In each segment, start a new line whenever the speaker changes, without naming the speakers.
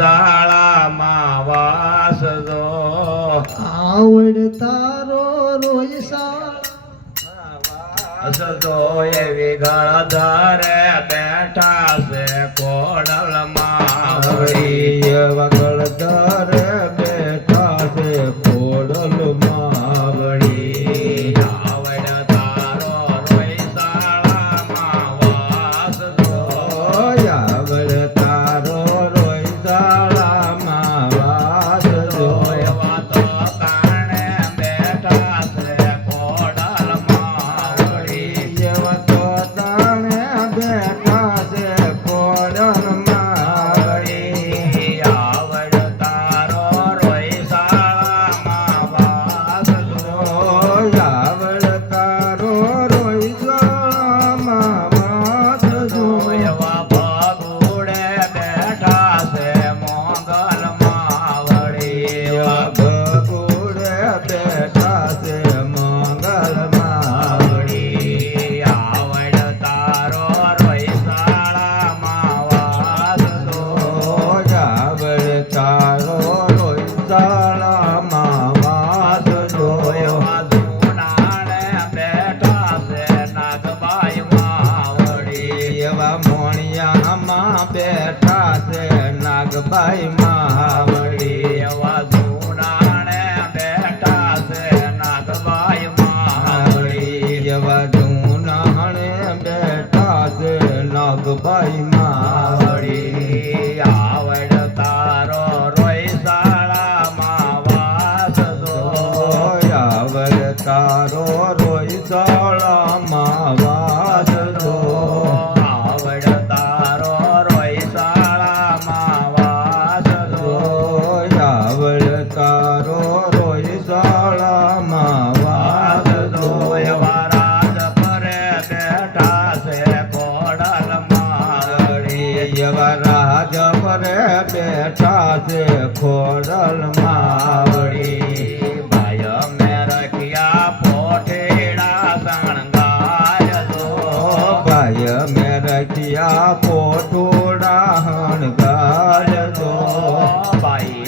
શાળામાં વાસજો. આવડતા
રો
રોઈ
વાસજો
એવી
ગળ ધરે બેઠા છે
કોડલમાં
વગળ
ધરે bye ma વહાણ કાઢતો
ભાઈ.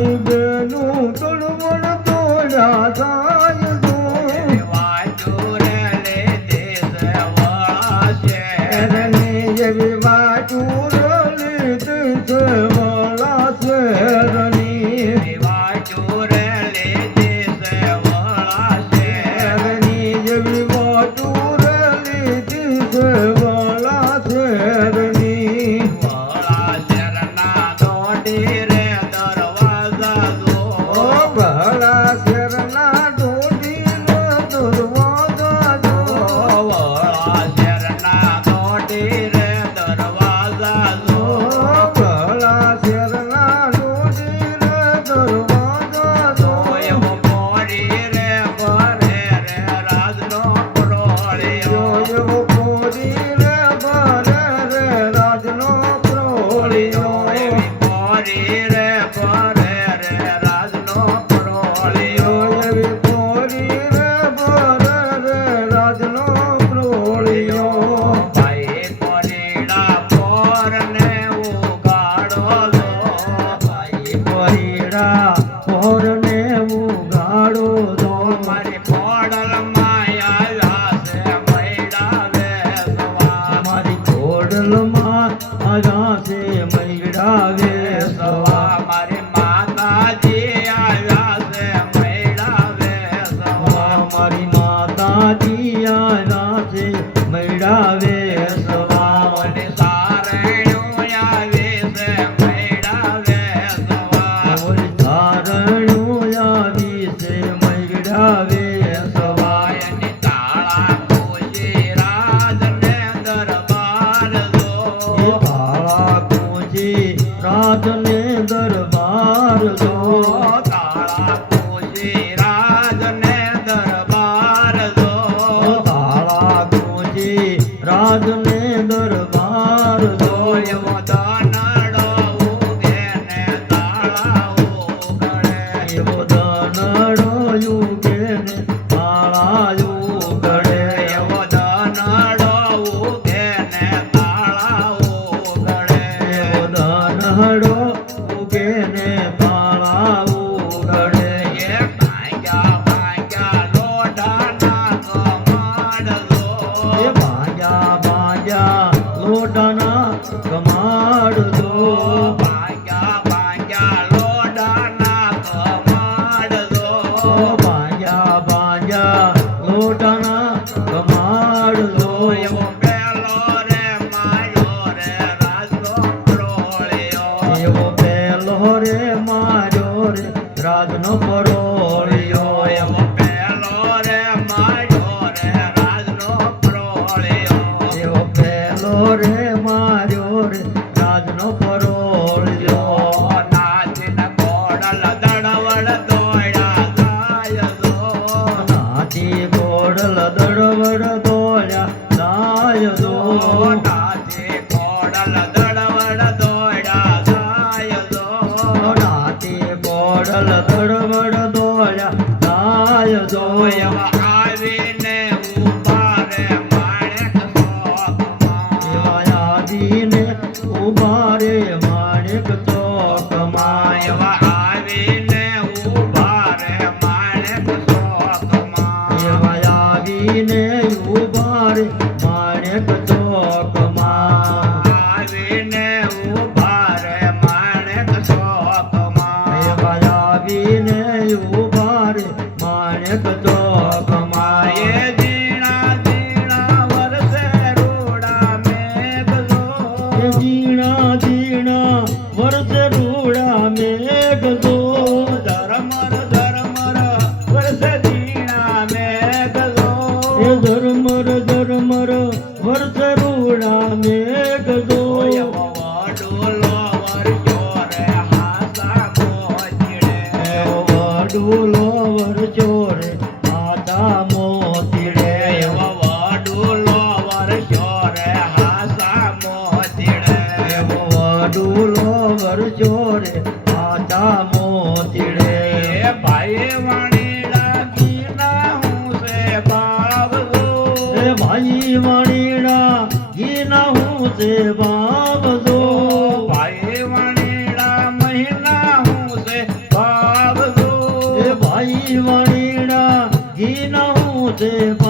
નું
તોડવું દરબાર જો
કાળા ગોજી રાજને દરબાર જો
કાળા ગોજી રાજને દરબાર
જો
એવો દાનડો ઉગે ને તાળા ઉગડે
એવો દાનડો
ઉગે ને તાળા ઉગડે
એવો દાનડો ઉગે ને તાળા ઉગડે
એવો
yang. দেব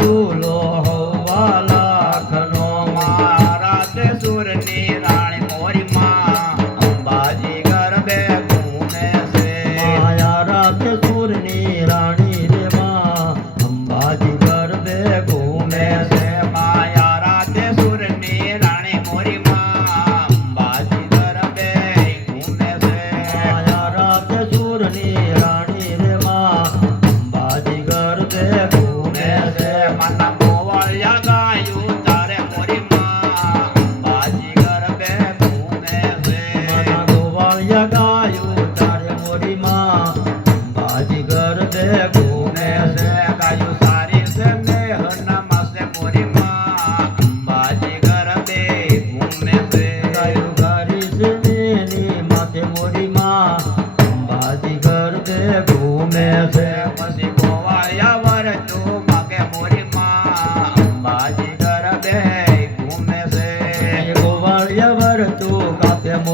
yeah.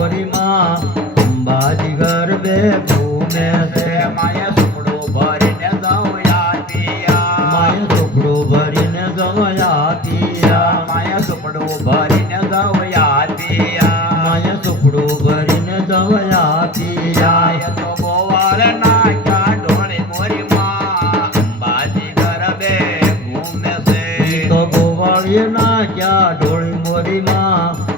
ગોરી માં
અંબાજી ગરબે ઘૂમે છે.
માયા સુપડો ભરીને ગવયા પિયા.
માયા સુપડો ભરીને ગવયા પિયા.
માયા સુપડો ભરીને ગવયા પિયા.
માયા સુપડો ભરીને ગવયા પિયા.
તો બોવાળ નાખ્યા ડોળી મોરી માં અંબાજી ગરબે ઘૂમે છે.
તો
મોરી માં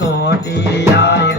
তটিয়ায়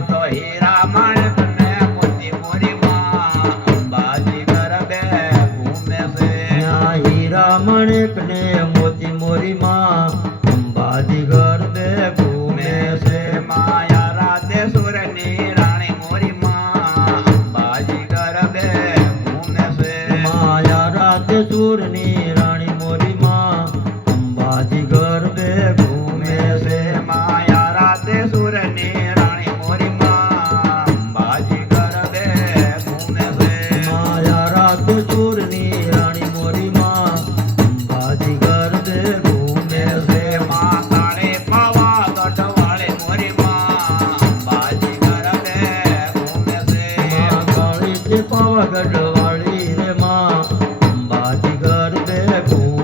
பூ